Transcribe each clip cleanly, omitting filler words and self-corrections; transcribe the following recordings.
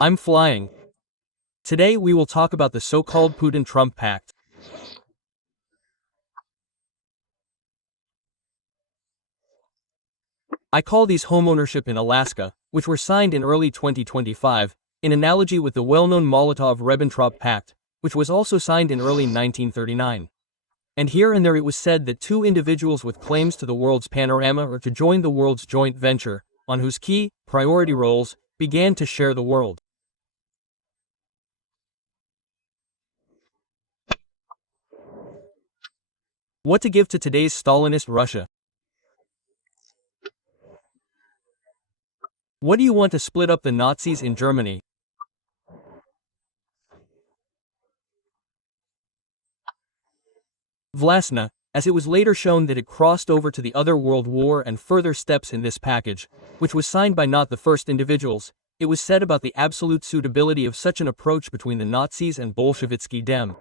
I'm flying. Today we will talk about the so-called Putin-Trump Pact. I call these homeownership in Alaska, which were signed in early 2025, in analogy with the well-known Molotov-Ribbentrop Pact, which was also signed in early 1939. And here and there it was said that two individuals with claims to the world's panorama are to join the world's joint venture, on whose key, priority roles, began to share the world. What to give to today's Stalinist Russia? What do you want to split up the Nazis in Germany? Vlasna, as it was later shown that it crossed over to the other World War and further steps in this package, which was signed by not the first individuals, it was said about the absolute suitability of such an approach between the Nazis and Bolshevitsky Dem.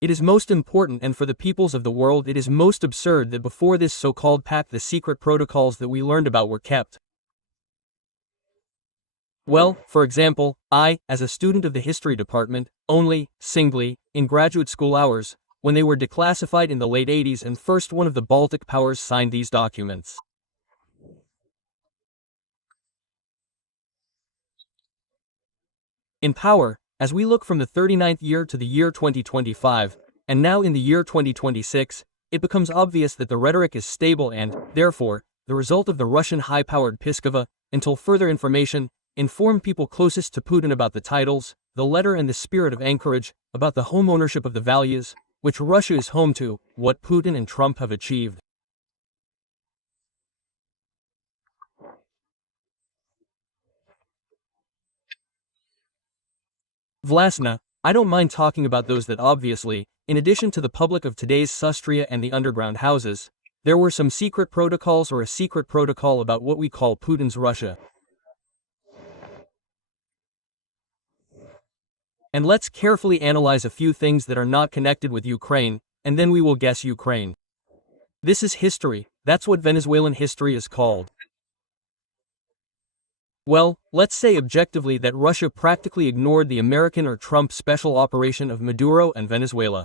It is most important, and for the peoples of the world it is most absurd that before this so-called pact the secret protocols that we learned about were kept. Well, for example, I, as a student of the history department, only, singly, in graduate school hours, when they were declassified in the late 80s and first one of the Baltic powers signed these documents. In power, as we look from the 39th year to the year 2025, and now in the year 2026, it becomes obvious that the rhetoric is stable and, therefore, the result of the Russian high-powered Piskova, until further information, inform people closest to Putin about the titles, the letter and the spirit of anchorage, about the home ownership of the values, which Russia is home to, what Putin and Trump have achieved. Vlasna, I don't mind talking about those that obviously, in addition to the public of today's Sustria and the underground houses, there were some secret protocols or a secret protocol about what we call Putin's Russia. And let's carefully analyze a few things that are not connected with Ukraine, and then we will guess Ukraine. This is history, that's what Venezuelan history is called. Well, let's say objectively that Russia practically ignored the American or Trump special operation of Maduro and Venezuela.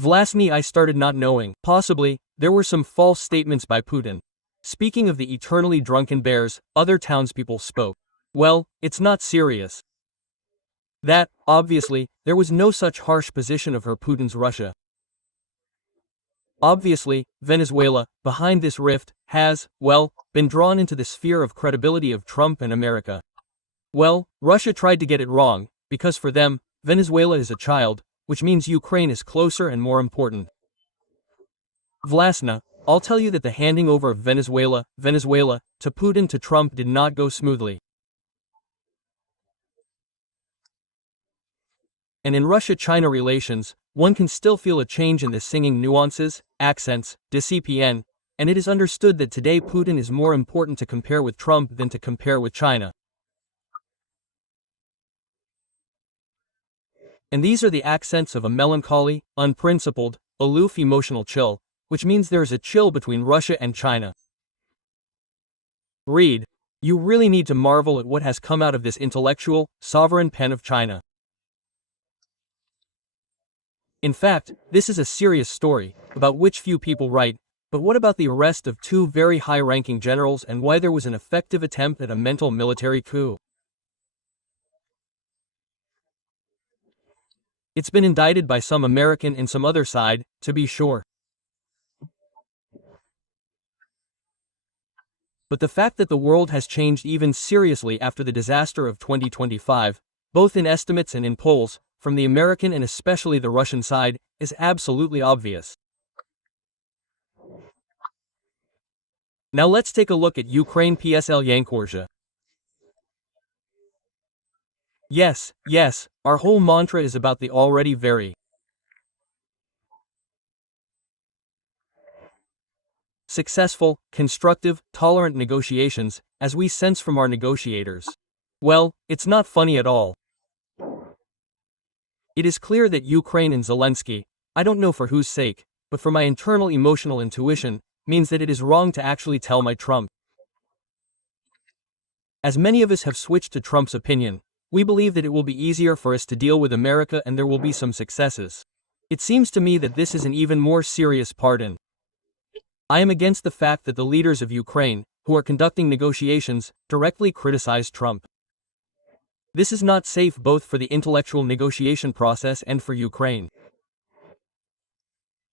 Vlasny, I started not knowing. Possibly, there were some false statements by Putin. Speaking of the eternally drunken bears, other townspeople spoke. Well, it's not serious. That, obviously, there was no such harsh position of her Putin's Russia. Obviously, Venezuela, behind this rift, has, well, been drawn into the sphere of credibility of Trump and America. Well, Russia tried to get it wrong, because for them, Venezuela is a child, which means Ukraine is closer and more important. Vlasna, I'll tell you that the handing over of Venezuela, to Putin to Trump did not go smoothly. And in Russia-China relations, one can still feel a change in the singing nuances, accents, discipline, and it is understood that today Putin is more important to compare with Trump than to compare with China. And these are the accents of a melancholy, unprincipled, aloof emotional chill, which means there is a chill between Russia and China. Read. You really need to marvel at what has come out of this intellectual, sovereign pen of China. In fact, this is a serious story, about which few people write, but what about the arrest of two very high-ranking generals and why there was an effective attempt at a mental military coup? It's been indicted by some American and some other side, to be sure. But the fact that the world has changed even seriously after the disaster of 2025, both in estimates and in polls, from the American and especially the Russian side, is absolutely obvious. Now let's take a look at Ukraine PSL Yankorja. Yes, our whole mantra is about the already very successful, constructive, tolerant negotiations, as we sense from our negotiators. Well, it's not funny at all. It is clear that Ukraine and Zelensky, I don't know for whose sake, but for my internal emotional intuition, means that it is wrong to actually tell my Trump. As many of us have switched to Trump's opinion, we believe that it will be easier for us to deal with America and there will be some successes. It seems to me that this is an even more serious pardon. I am against the fact that the leaders of Ukraine, who are conducting negotiations, directly criticize Trump. This is not safe both for the intellectual negotiation process and for Ukraine.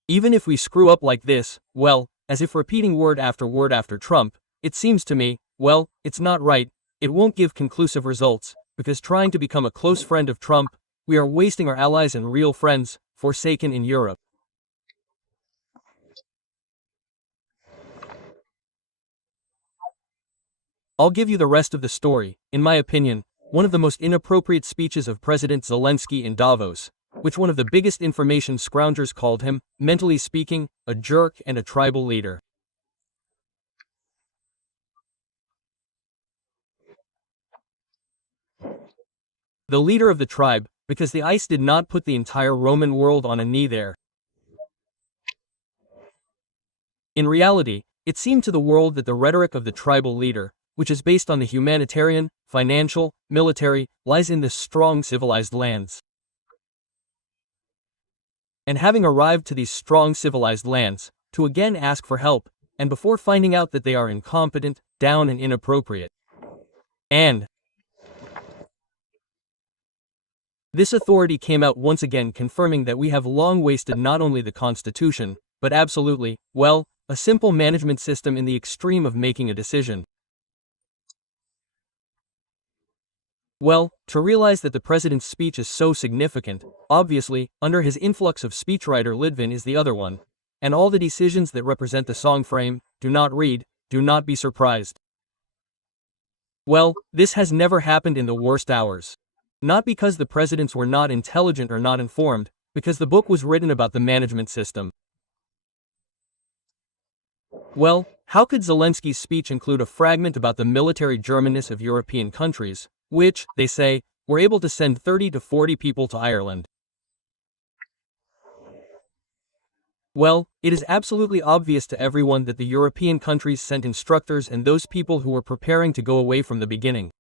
Even if we screw up like this, well, as if repeating word after Trump, it seems to me, well, it's not right, it won't give conclusive results, because trying to become a close friend of Trump, we are wasting our allies and real friends, forsaken in Europe. I'll give you the rest of the story. In my opinion, one of the most inappropriate speeches of President Zelensky in Davos, which one of the biggest information scroungers called him, mentally speaking, a jerk and a tribal leader. The leader of the tribe, because the ice did not put the entire Roman world on a knee there. In reality, it seemed to the world that the rhetoric of the tribal leader, which is based on the humanitarian, financial, military, lies in the strong civilized lands. And having arrived to these strong civilized lands, to again ask for help, and before finding out that they are incompetent, down and inappropriate. And this authority came out once again confirming that we have long wasted not only the Constitution, but absolutely, well, a simple management system in the extreme of making a decision. Well, to realize that the president's speech is so significant, obviously, under his influx of speechwriter Litvin is the other one. And all the decisions that represent the song frame, do not read, do not be surprised. Well, this has never happened in the worst hours. Not because the presidents were not intelligent or not informed, because the book was written about the management system. Well, how could Zelensky's speech include a fragment about the military Germanness of European countries, which, they say, were able to send 30 to 40 people to Ireland? Well, it is absolutely obvious to everyone that the European countries sent instructors and those people who were preparing to go away from the beginning.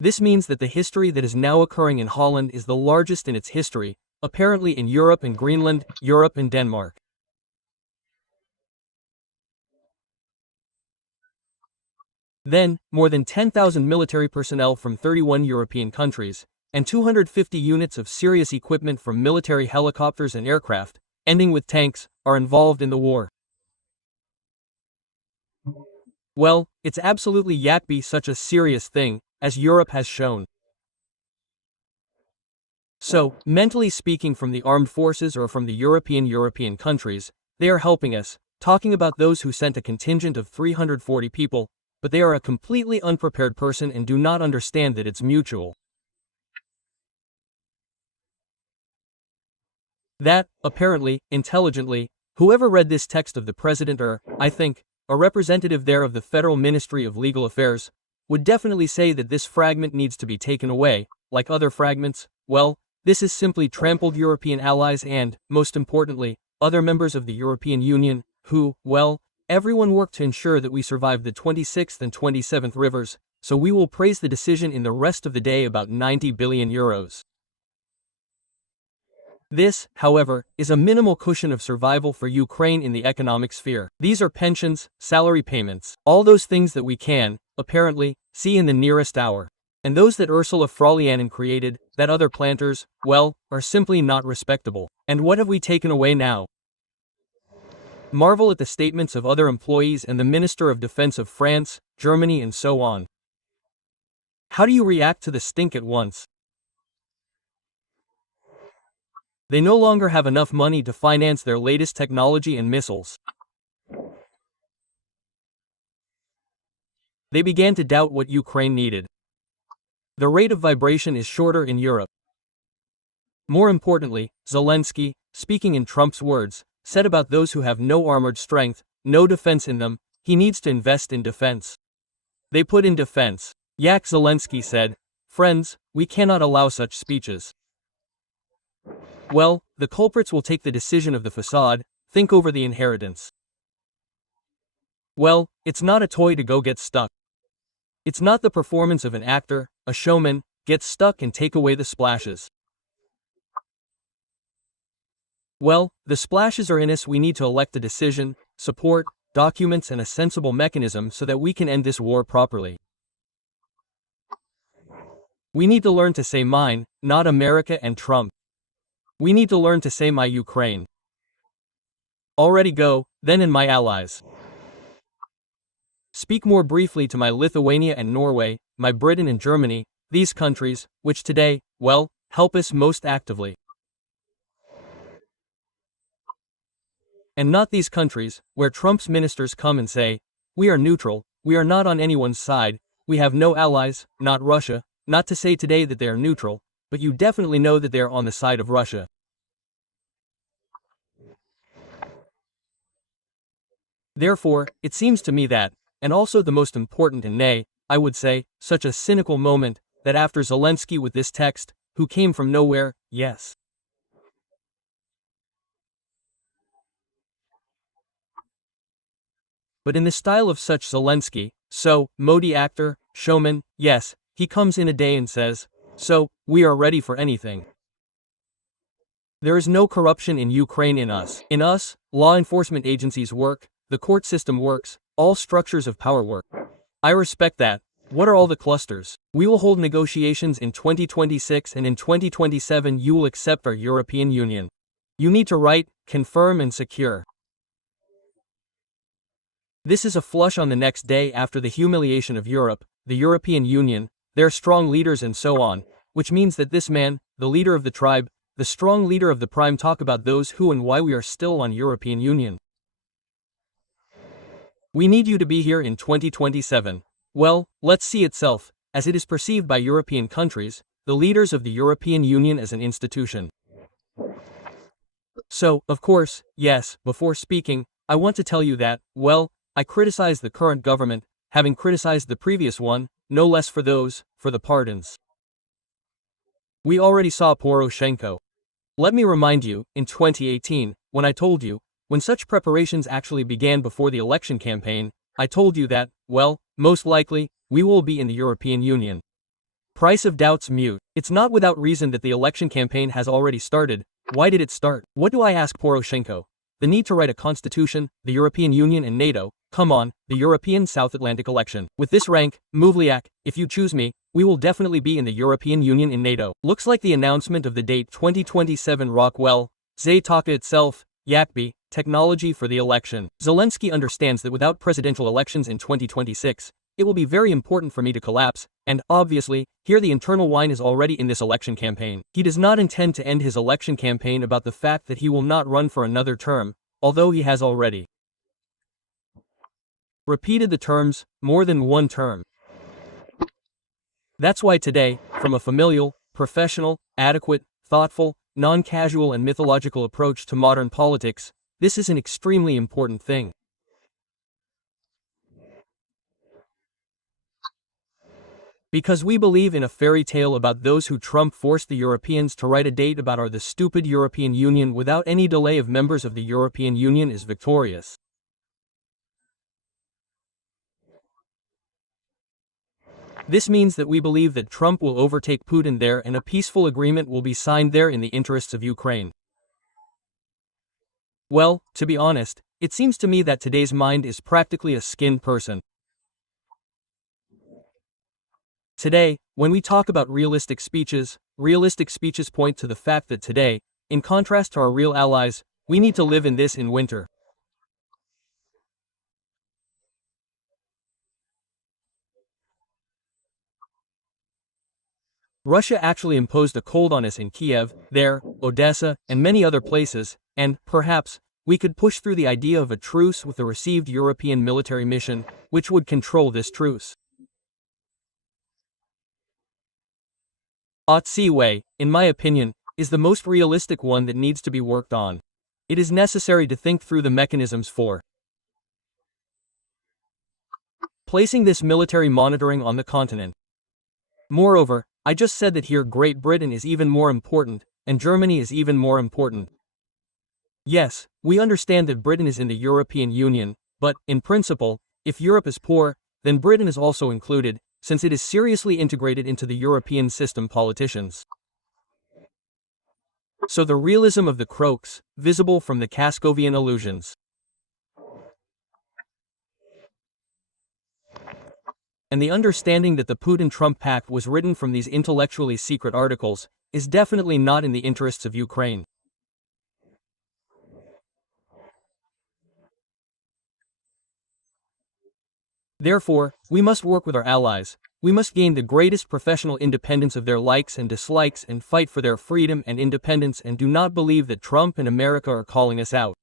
This means that the history that is now occurring in Holland is the largest in its history, apparently in Europe and Greenland, Europe and Denmark. Then, more than 10,000 military personnel from 31 European countries, and 250 units of serious equipment from military helicopters and aircraft, ending with tanks, are involved in the war. Well, it's absolutely yakby such a serious thing, as Europe has shown. So, mentally speaking, from the armed forces or from the European countries, they are helping us, talking about those who sent a contingent of 340 people, but they are a completely unprepared person and do not understand that it's mutual. That, apparently, intelligently, whoever read this text of the president or, I think, a representative there of the Federal Ministry of Legal Affairs, would definitely say that this fragment needs to be taken away, like other fragments. Well, this is simply trampled European allies and, most importantly, other members of the European Union, who, well, everyone worked to ensure that we survived the 26th and 27th rivers, so we will praise the decision in the rest of the day about 90 billion euros. This, however, is a minimal cushion of survival for Ukraine in the economic sphere. These are pensions, salary payments, all those things that we can, apparently, see in the nearest hour. And those that Ursula von der Leyen created, that other planters, well, are simply not respectable. And what have we taken away now? Marvel at the statements of other employees and the Minister of Defense of France, Germany and so on. How do you react to the stink at once? They no longer have enough money to finance their latest technology and missiles. They began to doubt what Ukraine needed. The rate of vibration is shorter in Europe. More importantly, Zelensky, speaking in Trump's words, said about those who have no armored strength, no defense in them, he needs to invest in defense. They put in defense. Yak Zelensky said, "Friends, we cannot allow such speeches. Well, the culprits will take the decision of the facade, think over the inheritance. Well, it's not a toy to go get stuck. It's not the performance of an actor, a showman, get stuck and take away the splashes. Well, the splashes are in us. We need to elect a decision, support, documents and a sensible mechanism so that we can end this war properly. We need to learn to say mine, not America and Trump. We need to learn to say my Ukraine. Already go, then and my allies. Speak more briefly to my Lithuania and Norway, my Britain and Germany, these countries, which today, well, help us most actively. And not these countries, where Trump's ministers come and say, we are neutral, we are not on anyone's side, we have no allies, not Russia, not to say today that they are neutral, but you definitely know that they are on the side of Russia. Therefore, it seems to me that, and also the most important and nay, I would say, such a cynical moment, that after Zelensky with this text, who came from nowhere, yes. But in the style of such Zelensky, so, Modi actor, showman, yes, he comes in a day and says, so, we are ready for anything. There is no corruption in Ukraine in us. In us, law enforcement agencies work, the court system works, all structures of power work. I respect that. What are all the clusters? We will hold negotiations in 2026 and in 2027 you will accept our European Union. You need to write, confirm and secure. This is a flush on the next day after the humiliation of Europe, the European Union, their strong leaders and so on, which means that this man, the leader of the tribe, the strong leader of the prime talk about those who and why we are still on European Union. We need you to be here in 2027. Well, let's see itself, as it is perceived by European countries, the leaders of the European Union as an institution. So, of course, yes, before speaking, I want to tell you that, well, I criticize the current government, having criticized the previous one, no less for the pardons. We already saw Poroshenko. Let me remind you, in 2018, when I told you, when such preparations actually began before the election campaign, I told you that, well, most likely, we will be in the European Union. Price of doubts mute. It's not without reason that the election campaign has already started. Why did it start? What do I ask Poroshenko? The need to write a constitution, the European Union and NATO, come on, the European South Atlantic election. With this rank, Muvliak, if you choose me, we will definitely be in the European Union and NATO. Looks like the announcement of the date 2027 Rockwell, Zaytaka itself, Yakby, technology for the election. Zelensky understands that without presidential elections in 2026, it will be very important for me to collapse, and, obviously, here the internal wine is already in this election campaign. He does not intend to end his election campaign about the fact that he will not run for another term, although he has already repeated the terms, more than one term. That's why today, from a familial, professional, adequate, thoughtful, non-casual and mythological approach to modern politics, this is an extremely important thing. Because we believe in a fairy tale about those who Trump forced the Europeans to write a date about the stupid European Union without any delay of members of the European Union is victorious. This means that we believe that Trump will overtake Putin there and a peaceful agreement will be signed there in the interests of Ukraine. Well, to be honest, it seems to me that today's mind is practically a skinned person. Today, when we talk about realistic speeches point to the fact that today, in contrast to our real allies, we need to live in this in winter. Russia actually imposed a cold on us in Kiev, there, Odessa, and many other places, and, perhaps, we could push through the idea of a truce with a received European military mission, which would control this truce. Otzi way, in my opinion, is the most realistic one that needs to be worked on. It is necessary to think through the mechanisms for placing this military monitoring on the continent. Moreover, I just said that here Great Britain is even more important, and Germany is even more important. Yes, we understand that Britain is in the European Union, but, in principle, if Europe is poor, then Britain is also included, since it is seriously integrated into the European system. Politicians. So the realism of the Croaks, visible from the Kaskovian illusions. And the understanding that the Putin-Trump pact was written from these intellectually secret articles, is definitely not in the interests of Ukraine. Therefore, we must work with our allies. We must gain the greatest professional independence of their likes and dislikes and fight for their freedom and independence, and do not believe that Trump and America are calling us out.